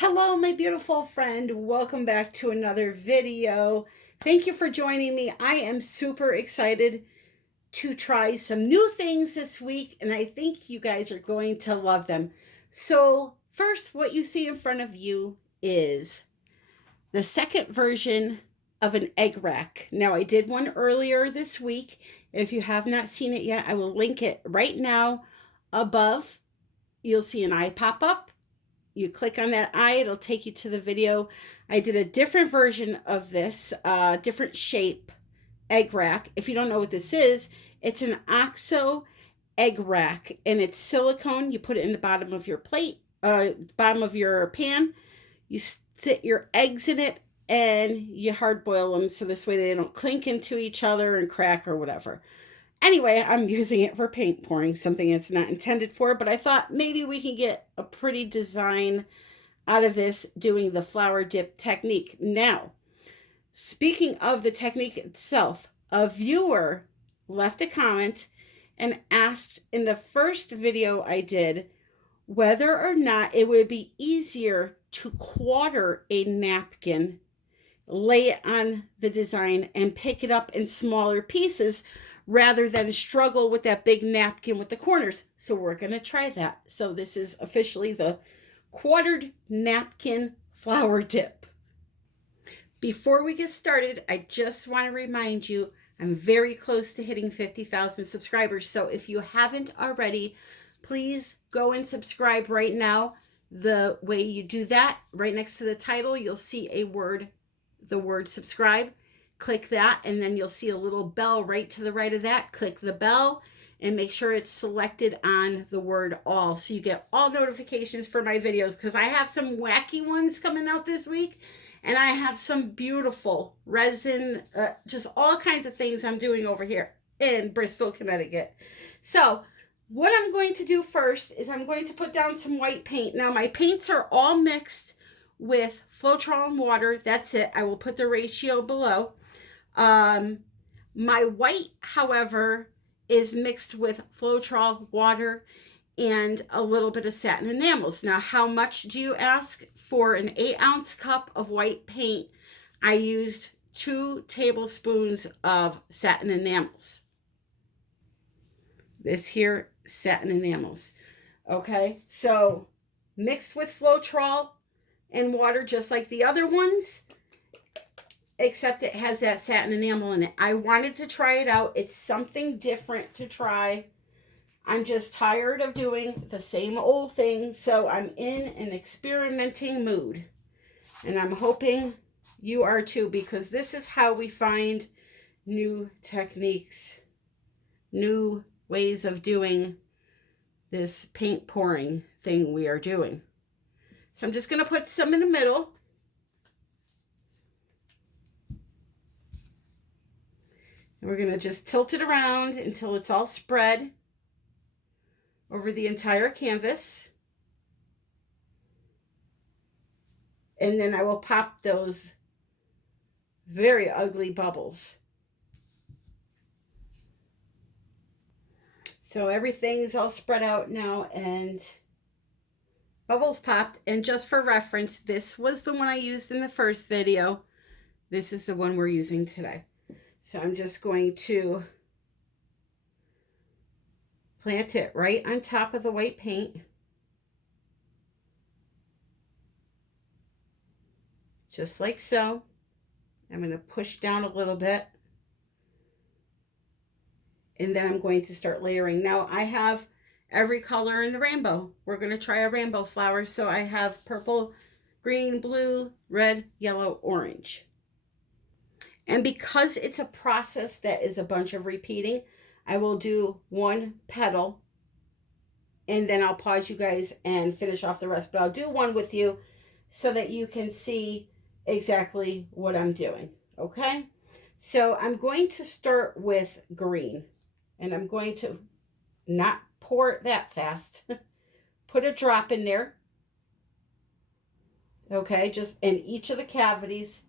Hello, my beautiful friend. Welcome back to another video. Thank you for joining me. I am super excited to try some new things this week, and I think you guys are going to love them. So first, what you see in front of you is the second version of an egg rack. Now, I did one earlier this week. If you have not seen it yet, I will link it right now above. You'll see an eye pop up. You click on that eye, it'll take you to the video. I did a different version of this, different shape egg rack. If you don't know what this is, it's an OXO egg rack, and it's silicone. You put it in the bottom of your plate, bottom of your pan. You sit your eggs in it, and you hard boil them so this way they don't clink into each other and crack or whatever. Anyway, I'm using it for paint pouring, something it's not intended for, but I thought maybe we can get a pretty design out of this doing the flower dip technique. Now, speaking of the technique itself, a viewer left a comment and asked in the first video I did whether or not it would be easier to quarter a napkin, lay it on the design, and pick it up in smaller pieces rather than struggle with that big napkin with the corners. So we're going to try that. So this is officially the quartered napkin flower dip. Before we get started, I just want to remind you, I'm very close to hitting 50,000 subscribers. So if you haven't already, please go and subscribe right now. The way you do that, right next to the title, you'll see a word, the word subscribe. Click that, and then you'll see a little bell right to the right of that. Click the bell and make sure it's selected on the word all, so you get all notifications for my videos, because I have some wacky ones coming out this week, and I have some beautiful resin, just all kinds of things I'm doing over here in Bristol, Connecticut. So what I'm going to do first is I'm going to put down some white paint. Now, my paints are all mixed with FLOETROL and water. That's it. I will put the ratio below. My white, however, is mixed with FLOETROL, water, and a little bit of Satin Enamels. Now, how much do you ask? For an 8-ounce cup of white paint, I used 2 tablespoons of Satin Enamels. This here, Satin Enamels. Okay, so mixed with FLOETROL and water, just like the other ones, except it has that satin enamel in it. I wanted to try it out. It's something different to try. I'm just tired of doing the same old thing, so I'm in an experimenting mood. And I'm hoping you are too, because this is how we find new techniques, new ways of doing this paint pouring thing we are doing. So I'm just going to put some in the middle. And we're going to just tilt it around until it's all spread over the entire canvas. And then I will pop those very ugly bubbles. So everything's all spread out now and bubbles popped. And just for reference, this was the one I used in the first video. This is the one we're using today. So I'm just going to plant it right on top of the white paint. Just like so. I'm going to push down a little bit. And then I'm going to start layering. Now I have every color in the rainbow. We're going to try a rainbow flower. So I have purple, green, blue, red, yellow, orange. And because it's a process that is a bunch of repeating, I will do one petal and then I'll pause you guys and finish off the rest. But I'll do one with you so that you can see exactly what I'm doing. Okay? So I'm going to start with green, and I'm going to not pour it that fast. Put a drop in there. Okay, just in each of the cavities.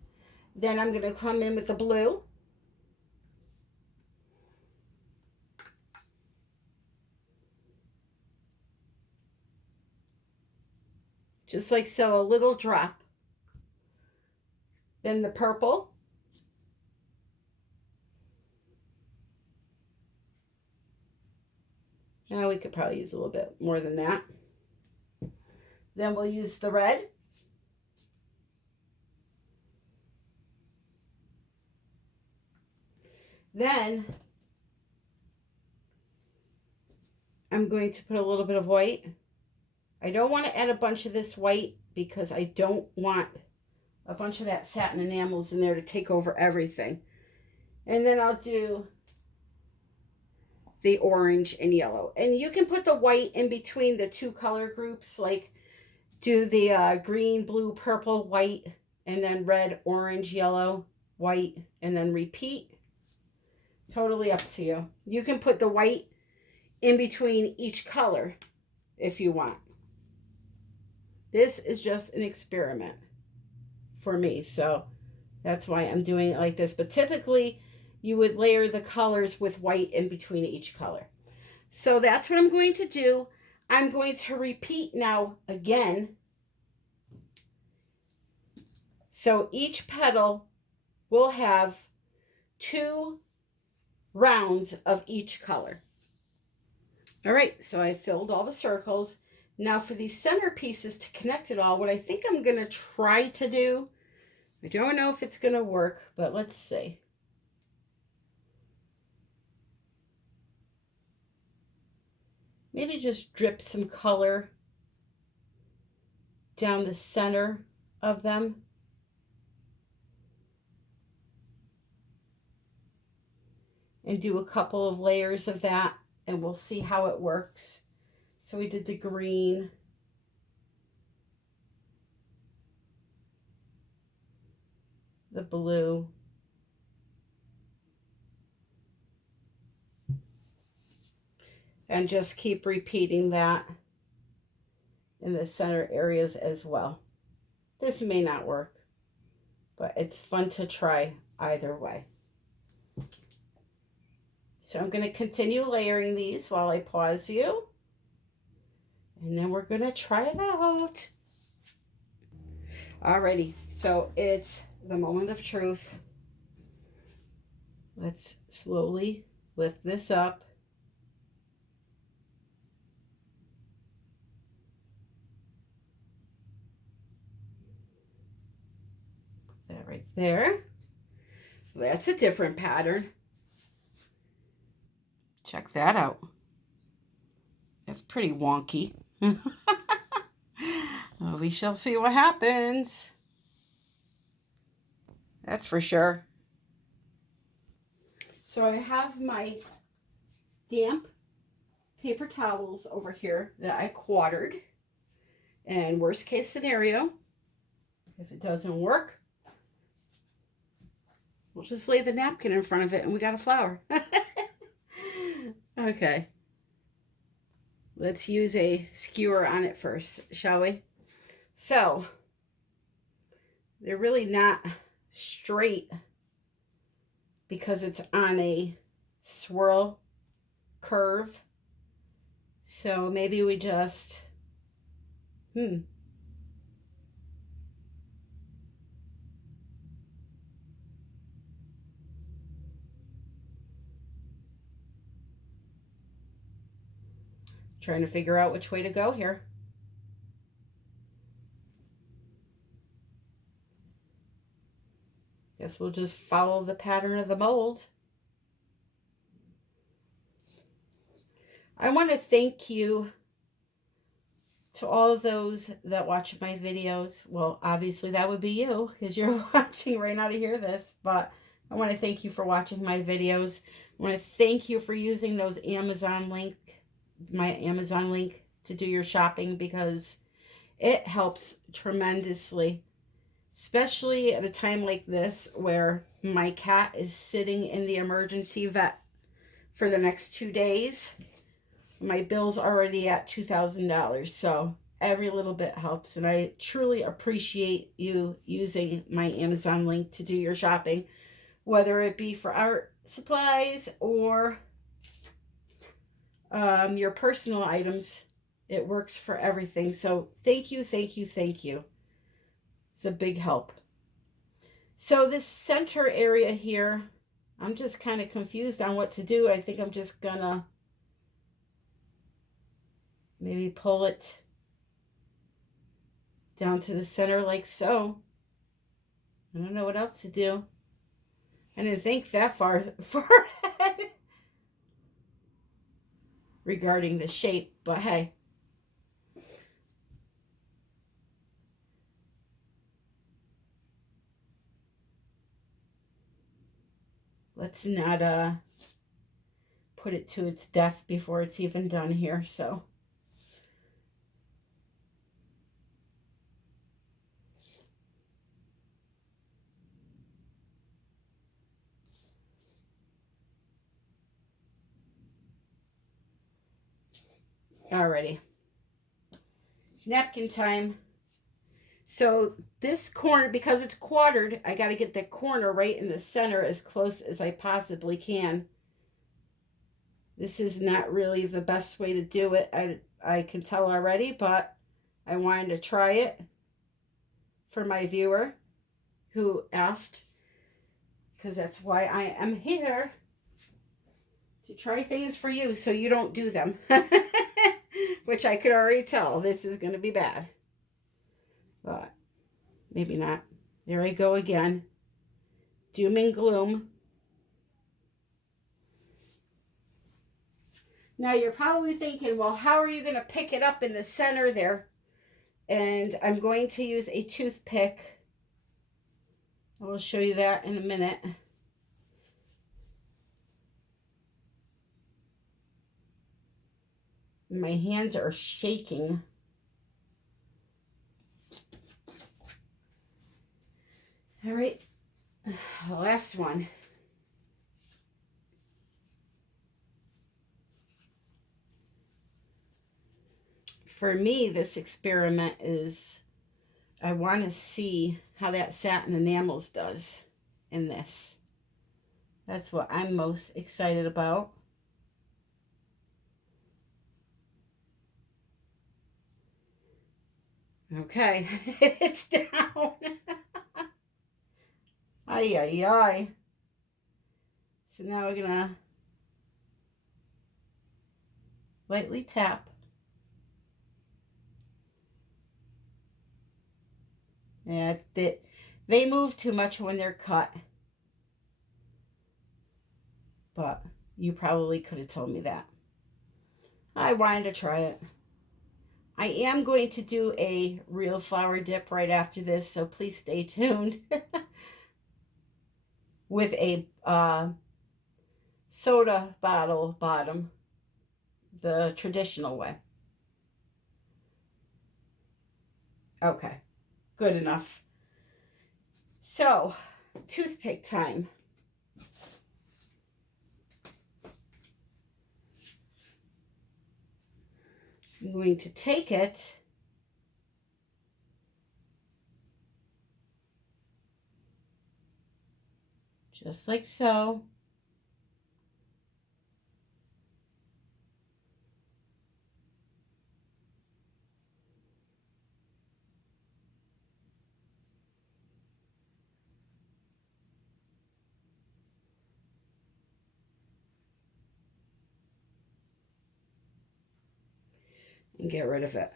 Then I'm going to come in with the blue. just like so, a little drop. Then the purple. Now we could probably use a little bit more than that. Then we'll use the red. Then I'm going to put a little bit of white. I don't want to add a bunch of this white because I don't want a bunch of that satin enamels in there to take over everything. And then I'll do the orange and yellow. And you can put the white in between the two color groups, like do the green, blue, purple, white, and then red, orange, yellow, white, and then repeat. Totally up to you. You can put the white in between each color if you want. This is just an experiment for me, so that's why I'm doing it like this. But typically, you would layer the colors with white in between each color. So that's what I'm going to do. I'm going to repeat now again. So each petal will have 2 rounds of each color. All right, so I filled all the circles. Now for these center pieces to connect it all, what I think I'm going to try to do, I don't know if it's going to work, but let's see. Maybe just drip some color down the center of them. And do a couple of layers of that, and we'll see how it works. So we did the green. The blue. And just keep repeating that in the center areas as well. This may not work, but it's fun to try either way. So I'm going to continue layering these while I pause you. And then we're going to try it out. Alrighty, so it's the moment of truth. Let's slowly lift this up. Put that right there. That's a different pattern. Check that out. That's pretty wonky. Well, we shall see what happens. That's for sure. So I have my damp paper towels over here that I quartered. And worst case scenario, if it doesn't work, we'll just lay the napkin in front of it and we got a flower. Okay. Let's use a skewer on it first, shall we? So, they're really not straight because it's on a swirl curve. So maybe we just, trying to figure out which way to go here. Guess we'll just follow the pattern of the mold. I want to thank you to all of those that watch my videos. Well, obviously that would be you because you're watching right now to hear this, but I want to thank you for watching my videos. I want to thank you for using those my Amazon link to do your shopping because it helps tremendously, especially at a time like this where my cat is sitting in the emergency vet for the next 2 days. My bill's already at $2,000, so every little bit helps, and I truly appreciate you using my Amazon link to do your shopping, whether it be for art supplies or your personal items. It works for everything. So thank you, thank you, thank you. It's a big help. So this center area here, I'm just kind of confused on what to do. I think I'm just gonna maybe pull it down to the center like so. I don't know what else to do. I didn't think that far ahead regarding the shape, but hey. Let's not put it to its death before it's even done here, so. Alrighty. Napkin time. So this corner, because it's quartered, I got to get the corner right in the center as close as I possibly can. This is not really the best way to do it. I can tell already, but I wanted to try it for my viewer who asked, because that's why I am here, to try things for you so you don't do them. Which I could already tell this is going to be bad. But maybe not. There I go again. Doom and gloom. Now you're probably thinking, well, how are you going to pick it up in the center there? And I'm going to use a toothpick. I will show you that in a minute. My hands are shaking. All right, the last one. For me, this experiment is, I want to see how that Satin Enamels does in this. That's what I'm most excited about. Okay, it's down. Ay, ay, ay. So now we're gonna lightly tap. Yeah, they move too much when they're cut. But you probably could have told me that. I wanted to try it. I am going to do a real flower dip right after this, so please stay tuned. With a soda bottle bottom, the traditional way. Okay, good enough. So, toothpick time. I'm going to take it just like so. And get rid of it.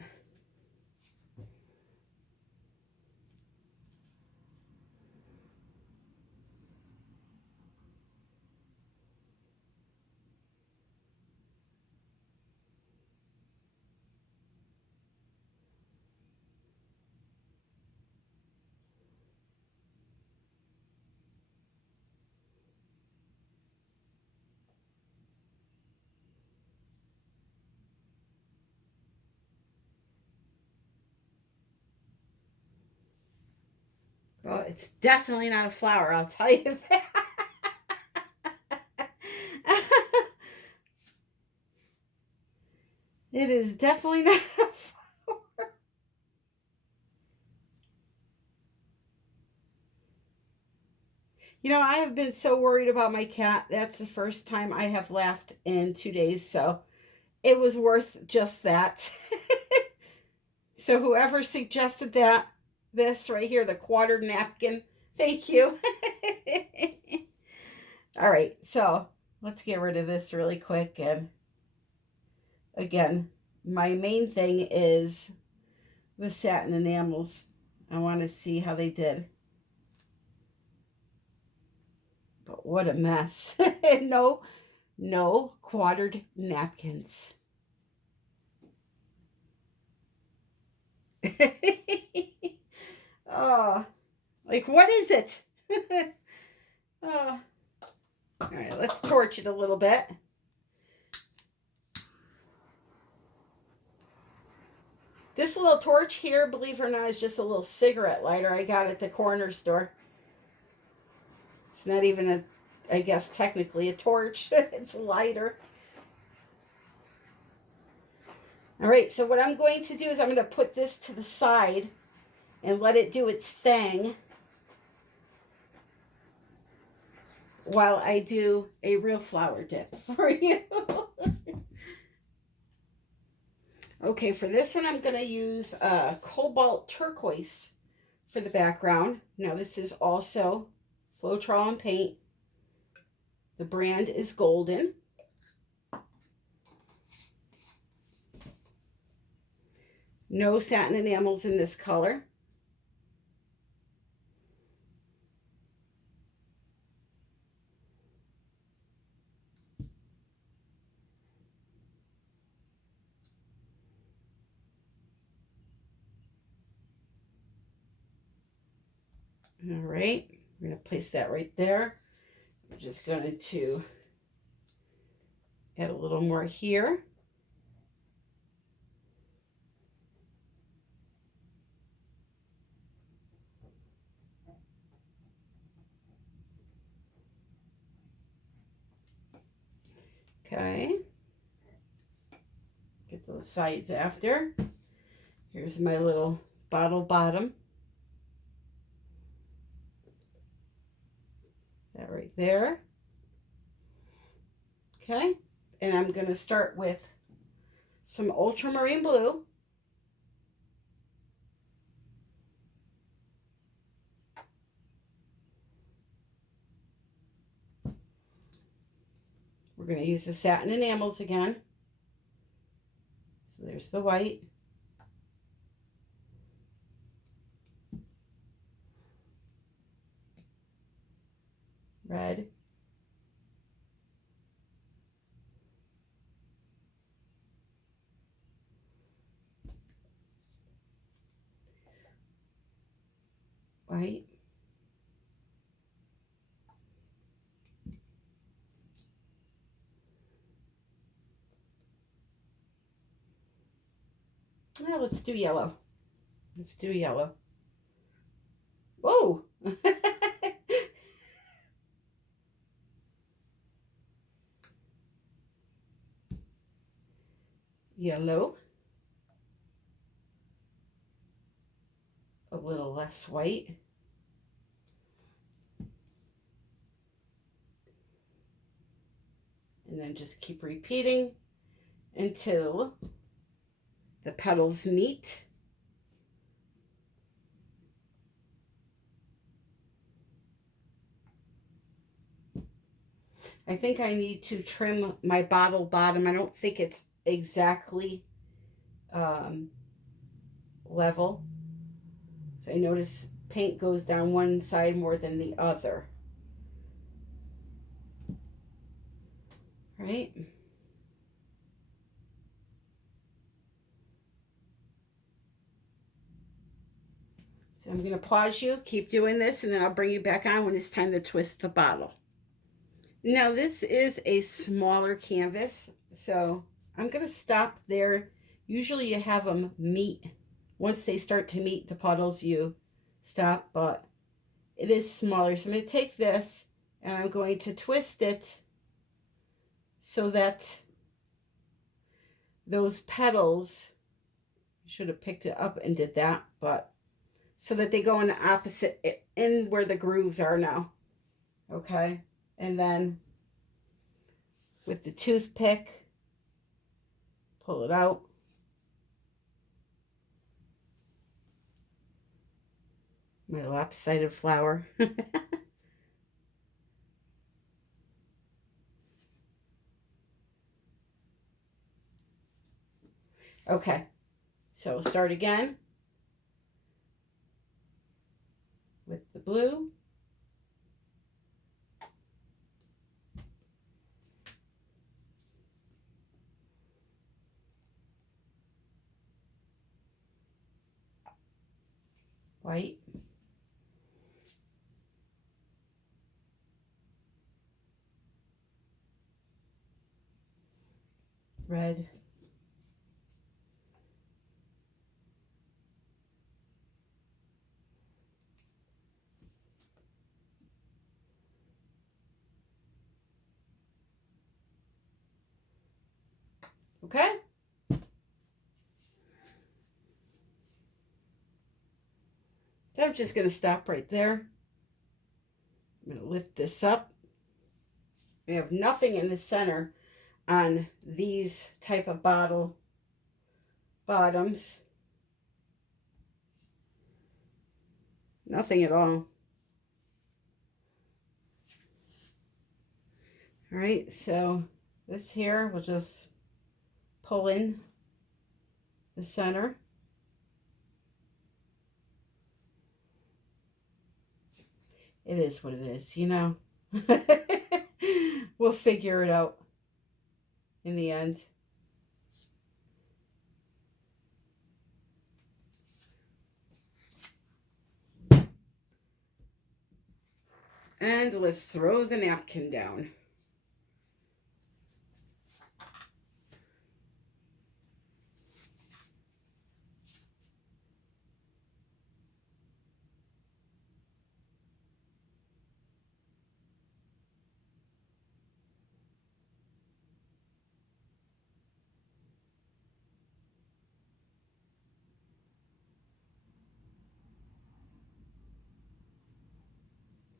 Well, it's definitely not a flower, I'll tell you that. It is definitely not a flower. You know, I have been so worried about my cat. That's the first time I have laughed in 2 days, so it was worth just that. So whoever suggested that, this right here, the quartered napkin, thank you. All right, so let's get rid of this really quick. And again, my main thing is the satin enamels. I want to see how they did. But what a mess. No quartered napkins. Oh, like what is it? Oh. All right, let's torch it a little bit. This little torch here, believe it or not, is just a little cigarette lighter I got at the corner store. It's not even a, I guess, technically a torch. It's a lighter. All right, so what I'm going to do is I'm going to put this to the side and let it do its thing while I do a real flower dip for you. Okay, for this one, I'm going to use Cobalt turquoise for the background. Now, this is also FLOETROL and paint. The brand is Golden. No satin enamels in this color. All right, we're going to place that right there. I'm just going to add a little more here. Okay. Get those sides after. Here's my little bottle bottom. That right there. Okay. And I'm going to start with some Ultramarine Blue. We're going to use the satin enamels again. So there's the white. Red. White. Now let's do yellow. Let's do yellow. Whoa! Yellow. A little less white. And then just keep repeating until the petals meet. I think I need to trim my bottle bottom. I don't think it's exactly level. So I notice paint goes down one side more than the other. Right? So I'm going to pause you, keep doing this, and then I'll bring you back on when it's time to twist the bottle. Now this is a smaller canvas, so I'm going to stop there. Usually you have them meet. Once they start to meet the puddles, you stop, but it is smaller. So I'm going to take this and I'm going to twist it so that those petals, I should have picked it up and did that, but so that they go in the opposite, in where the grooves are now. Okay. And then with the toothpick, pull it out. My lopsided flower. Okay, so we'll start again with the blue. White. Red. Okay. So I'm just going to stop right there. I'm going to lift this up. We have nothing in the center on these type of bottle bottoms. Nothing at all. All right, so this here we'll just pull in the center. It is what it is, you know. We'll figure it out in the end. And let's throw the napkin down.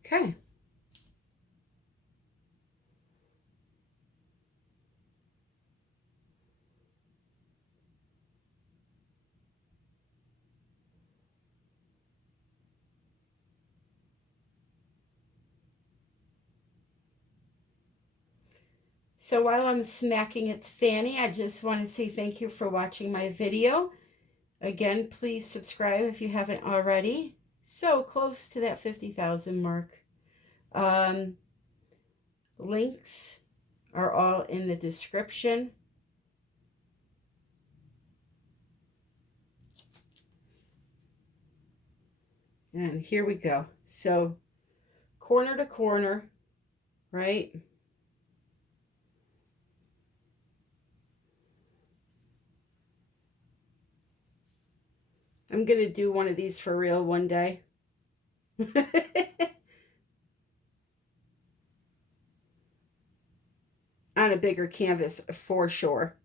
Okay. So while I'm smacking its fanny, I just want to say thank you for watching my video. Again, please subscribe if you haven't already. So close to that 50,000 mark. Links are all in the description. And here we go. So corner to corner, right? I'm going to do one of these for real one day. On a bigger canvas for sure.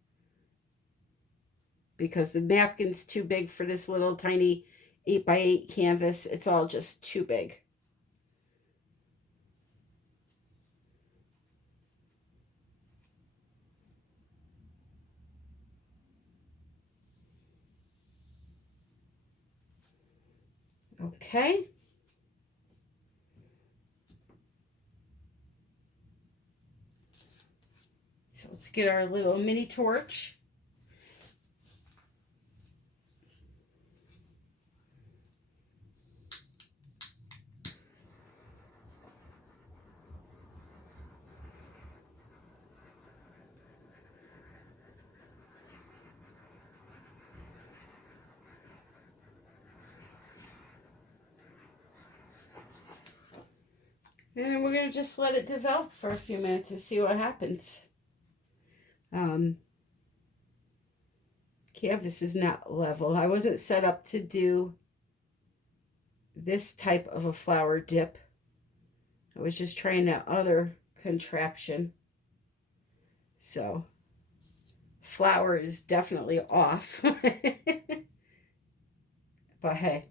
Because the napkin's too big for this little tiny 8x8 canvas. It's all just too big. Okay. So let's get our little mini torch. And we're going to just let it develop for a few minutes and see what happens. Canvas is not level. I wasn't set up to do this type of a flower dip. I was just trying that other contraption. So, flower is definitely off. But hey.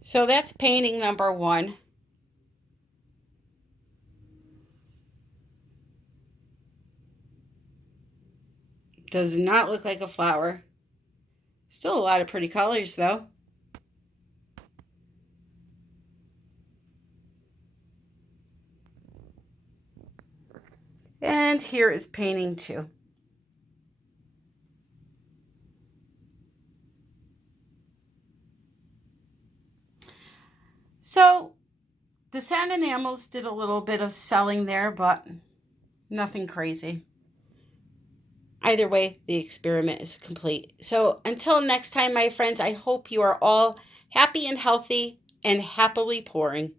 So that's painting number 1. Does not look like a flower. Still a lot of pretty colors though. And here is painting 2. So the Satin Enamels did a little bit of selling there, but nothing crazy. Either way, the experiment is complete. So until next time, my friends, I hope you are all happy and healthy and happily pouring.